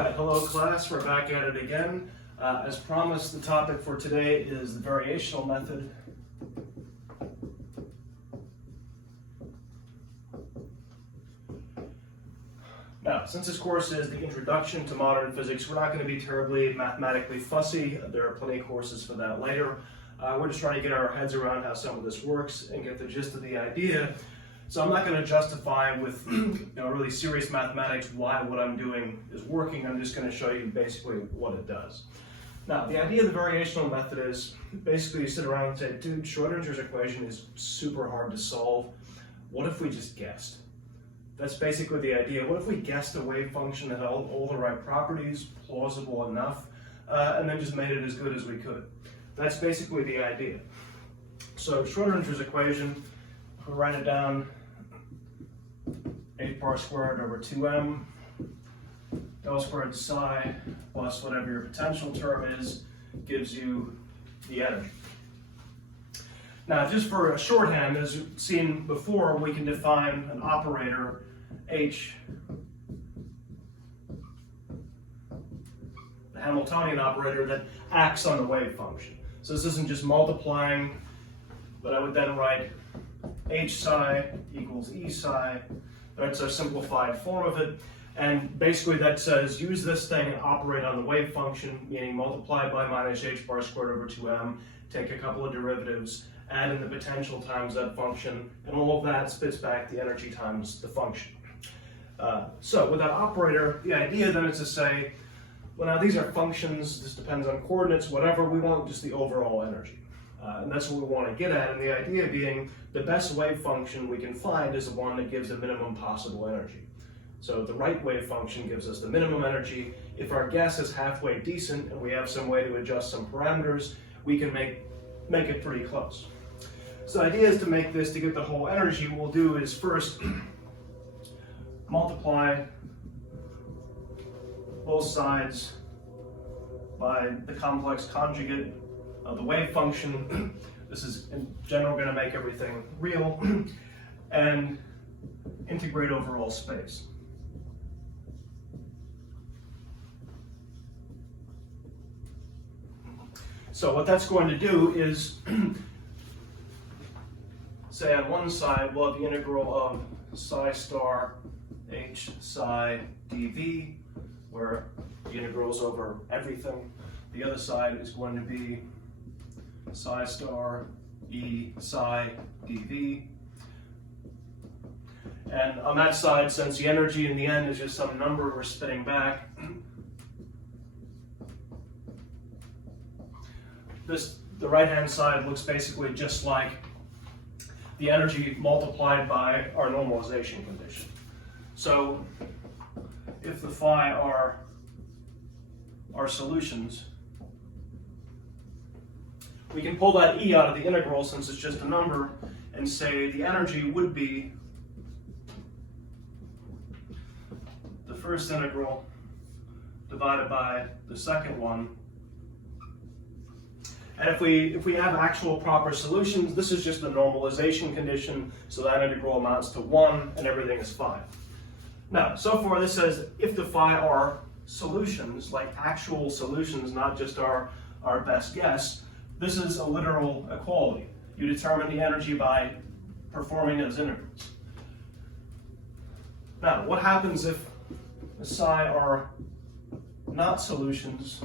right, hello class, we're back at it again. As promised, the topic for today is the variational method. Now, since this course is the introduction to modern physics, we're not going to be terribly mathematically fussy. There are plenty of courses for that later. We're just trying to get our heads around how some of this works and get the gist of the idea. So I'm not going to justify with really serious mathematics why what I'm doing is working. I'm just going to show you basically what it does. Now, the idea of the variational method is basically you sit around and say, dude, Schrodinger's equation is super hard to solve. What if we just guessed? That's basically the idea. What if we guessed a wave function that had all the right properties, plausible enough, and then just made it as good as we could? That's basically the idea. So Schrodinger's equation, if we write it down, h bar squared over 2m, del squared psi plus whatever your potential term is, gives you the energy. Now, just for a shorthand, as you've seen before, we can define an operator, h, the Hamiltonian operator that acts on the wave function. So this isn't just multiplying, but I would then write h psi equals e psi. That's a simplified form of it. And basically that says use this thing and operate on the wave function, meaning multiply by minus h bar squared over 2m, take a couple of derivatives, add in the potential times that function, and all of that spits back the energy times the function. So with that operator, the idea then is to say, well, now these are functions, this depends on coordinates, whatever, we want just the overall energy. And that's what we want to get at, and the idea being the best wave function we can find is the one that gives the minimum possible energy. So the right wave function gives us the minimum energy. If our guess is halfway decent and we have some way to adjust some parameters, we can make it pretty close. So the idea is to make this, to get the whole energy, what we'll do is first multiply both sides by the complex conjugate of the wave function. This is in general going to make everything real, and integrate over all space. So what that's going to do is, say on one side we'll have the integral of psi star h psi dv, where the integral is over everything. The other side is going to be psi star e psi dv. And on that side, since the energy in the end is just some number we're spitting back, the right-hand side looks basically just like the energy multiplied by our normalization condition. So if the phi are our solutions, we can pull that e out of the integral since it's just a number and say the energy would be the first integral divided by the second one. And if we have actual proper solutions, this is just the normalization condition, so that integral amounts to 1 and everything is fine. Now, so far this says if the phi are solutions, like actual solutions, not just our best guess, this is a literal equality. You determine the energy by performing those integrals. Now, what happens if the psi are not solutions,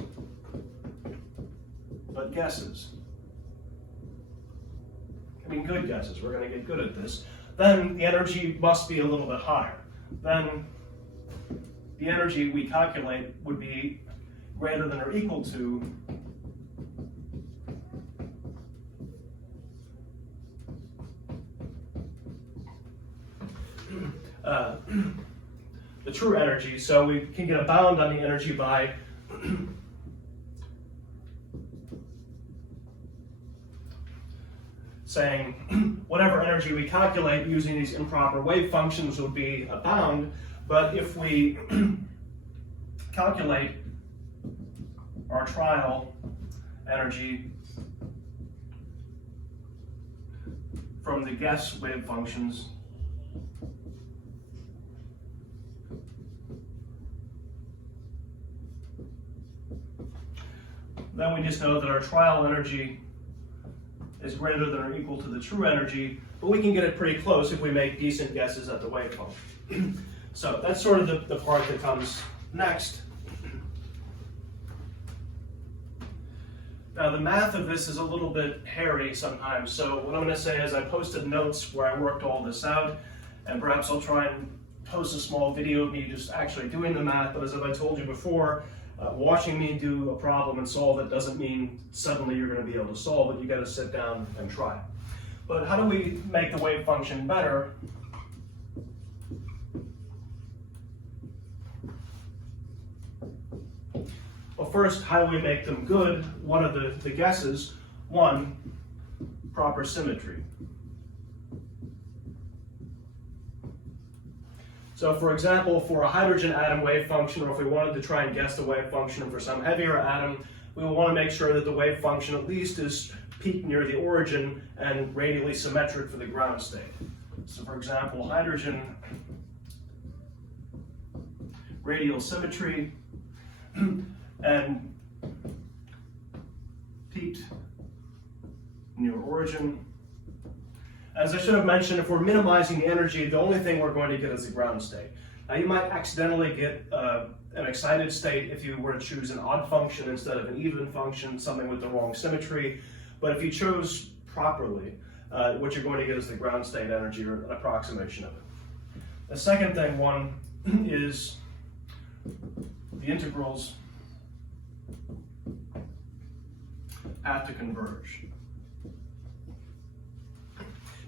but guesses? I mean, good guesses. We're going to get good at this. Then the energy must be a little bit higher. Then the energy we calculate would be greater than or equal to the true energy. So we can get a bound on the energy by saying whatever energy we calculate using these improper wave functions would be a bound, but if we calculate our trial energy from the guess wave functions, then we just know that our trial energy is greater than or equal to the true energy, but we can get it pretty close if we make decent guesses at the wave function. So that's sort of the part that comes next. Now the math of this is a little bit hairy sometimes, so what I'm going to say is I posted notes where I worked all this out, and perhaps I'll try and post a small video of me just actually doing the math, but as I told you before, watching me do a problem and solve it doesn't mean suddenly you're going to be able to solve it. You got to sit down and try. But how do we make the wave function better? Well, first, how do we make them good? One of the guesses, one, proper symmetry. So for example, for a hydrogen atom wave function, or if we wanted to try and guess the wave function for some heavier atom, we will want to make sure that the wave function at least is peaked near the origin and radially symmetric for the ground state. So for example, hydrogen, radial symmetry, and peaked near origin. As I should have mentioned, if we're minimizing the energy, the only thing we're going to get is the ground state. Now you might accidentally get an excited state if you were to choose an odd function instead of an even function, something with the wrong symmetry. But if you chose properly, what you're going to get is the ground state energy, or an approximation of it. The second thing, one, is the integrals have to converge.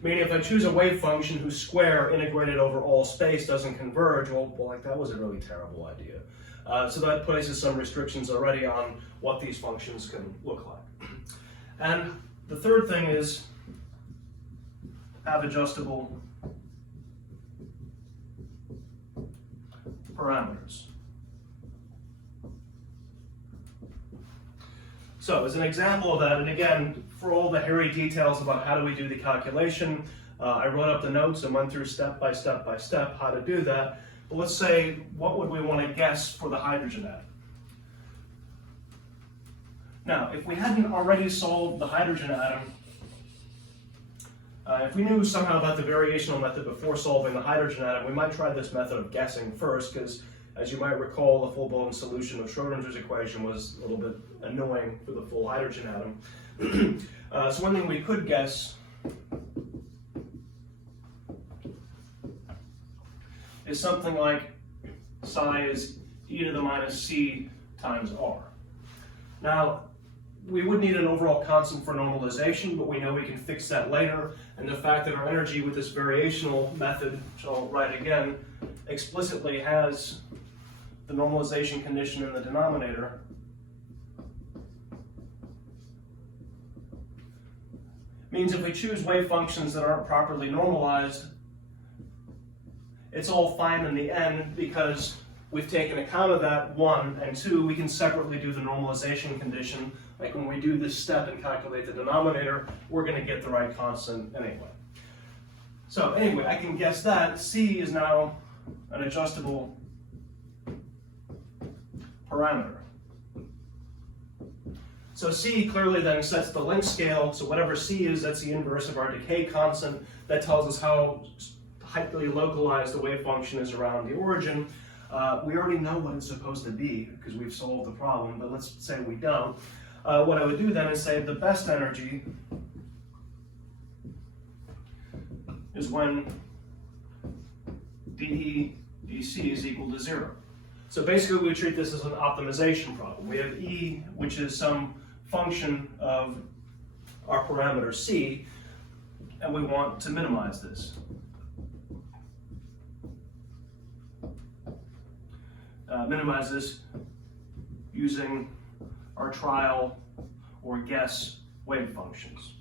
Meaning if I choose a wave function whose square integrated over all space doesn't converge, well like that was a really terrible idea. So that places some restrictions already on what these functions can look like. And the third thing is have adjustable parameters. So as an example of that, and again, for all the hairy details about how do we do the calculation, I wrote up the notes and went through step by step by step how to do that. But let's say, what would we want to guess for the hydrogen atom? Now, if we hadn't already solved the hydrogen atom, if we knew somehow about the variational method before solving the hydrogen atom, we might try this method of guessing first, because as you might recall, the full-blown solution of Schrodinger's equation was a little bit annoying for the full hydrogen atom. So one thing we could guess is something like psi is e to the minus c times r. Now, we would need an overall constant for normalization, but we know we can fix that later. And the fact that our energy with this variational method, which I'll write again, explicitly has the normalization condition in the denominator, means if we choose wave functions that aren't properly normalized, it's all fine in the end because we've taken account of that, one, and two, we can separately do the normalization condition. Like when we do this step and calculate the denominator, we're going to get the right constant anyway. So anyway, I can guess that C is now an adjustable parameter. So C clearly then sets the length scale, so whatever C is, that's the inverse of our decay constant. That tells us how tightly localized the wave function is around the origin. We already know what it's supposed to be because we've solved the problem, but let's say we don't. What I would do then is say the best energy is when dE dC is equal to 0. So basically we treat this as an optimization problem. We have E, which is some function of our parameter C, and we want to minimize this. Minimize this using our trial or guess wave functions.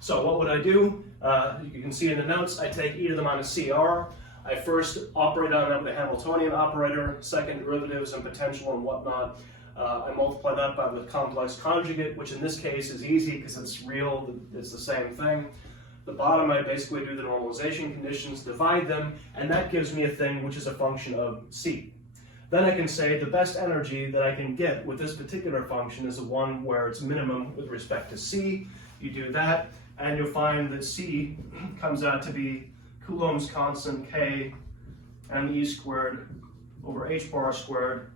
So what would I do? You can see in the notes, I take e to the minus CR. I first operate on it with a Hamiltonian operator, second derivatives and potential and whatnot. I multiply that by the complex conjugate, which in this case is easy because it's real, it's the same thing. The bottom, I basically do the normalization conditions, divide them, and that gives me a thing which is a function of C. then I can say the best energy that I can get with this particular function is the one where it's minimum with respect to C. You do that, and you'll find that C comes out to be Coulomb's constant K me squared over h bar squared,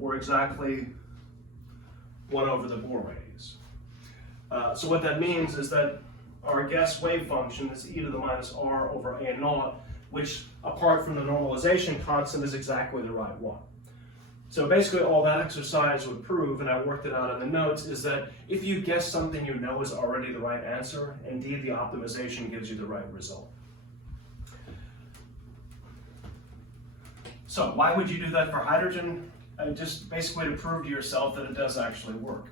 or exactly 1 over the Bohr radius. So what that means is that our guess wave function is e to the minus r over a naught, which apart from the normalization constant is exactly the right one. So basically all that exercise would prove, and I worked it out in the notes, is that if you guess something you know is already the right answer, indeed the optimization gives you the right result. So why would you do that for hydrogen? Just basically to prove to yourself that it does actually work.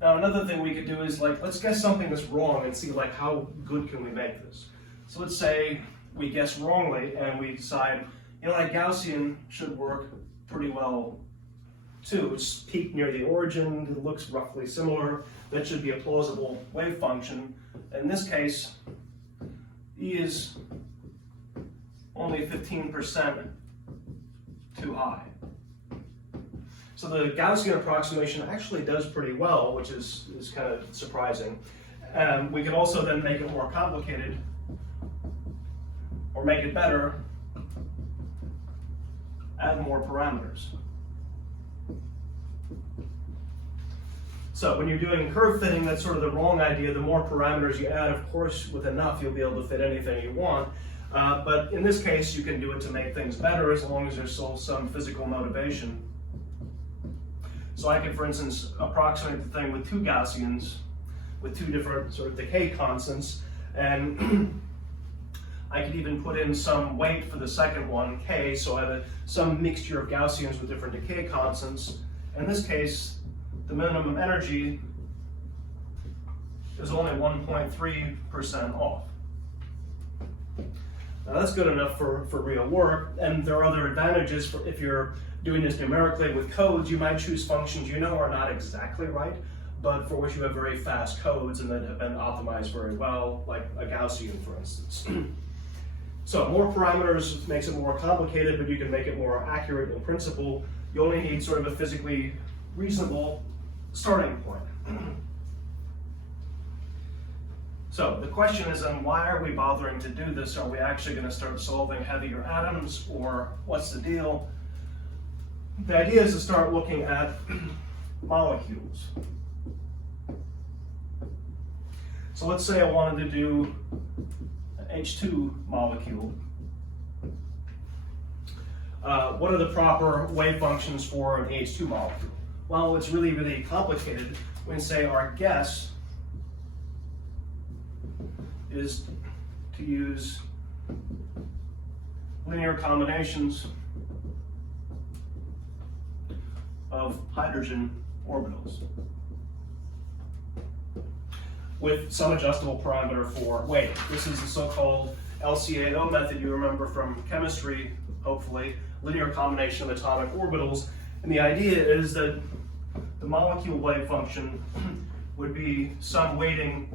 Now another thing we could do is let's guess something that's wrong and see how good can we make this. So let's say we guess wrongly and we decide, Gaussian should work pretty well too. It's peaked near the origin, it looks roughly similar, that should be a plausible wave function. In this case, E is only 15% too high. So the Gaussian approximation actually does pretty well, which is kind of surprising. We can also then make it more complicated, or make it better, add more parameters. So when you're doing curve fitting, that's sort of the wrong idea. The more parameters you add, of course, with enough, you'll be able to fit anything you want. But in this case, you can do it to make things better as long as there's still some physical motivation. So I could, for instance, approximate the thing with 2 Gaussians with 2 different sort of decay constants, and I could even put in some weight for the second one, K, so I have some mixture of Gaussians with different decay constants. In this case, the minimum energy is only 1.3% off. Now that's good enough for real work, and there are other advantages for if you're doing this numerically with codes. You might choose functions you know are not exactly right, but for which you have very fast codes and that have been optimized very well, like a Gaussian, for instance. So more parameters makes it more complicated, but you can make it more accurate in principle. You only need sort of a physically reasonable starting point. So the question is then, why are we bothering to do this? Are we actually going to start solving heavier atoms, or what's the deal? The idea is to start looking at molecules. So let's say I wanted to do an H2 molecule. What are the proper wave functions for an H2 molecule? Well, it's really, really complicated. We can say our guess is to use linear combinations of hydrogen orbitals with some adjustable parameter for weight. This is the so-called LCAO method you remember from chemistry, hopefully, linear combination of atomic orbitals. And the idea is that the molecule wave function would be some weighting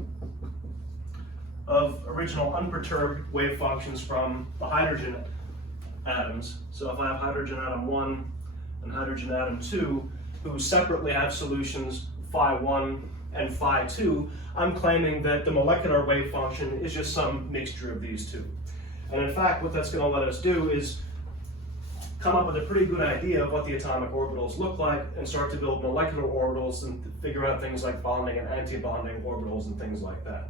of original unperturbed wave functions from the hydrogen atoms. So if I have hydrogen atom 1 and hydrogen atom 2, who separately have solutions phi 1 and phi 2, I'm claiming that the molecular wave function is just some mixture of these two. And in fact, what that's going to let us do is come up with a pretty good idea of what the atomic orbitals look like and start to build molecular orbitals and figure out things like bonding and anti-bonding orbitals and things like that.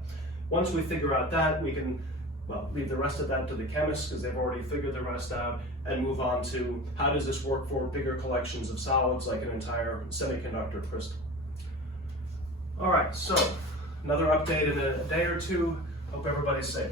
Once we figure out that, we can, well, leave the rest of that to the chemists because they've already figured the rest out, and move on to how does this work for bigger collections of solids like an entire semiconductor crystal. All right, so another update in a day or two. Hope everybody's safe.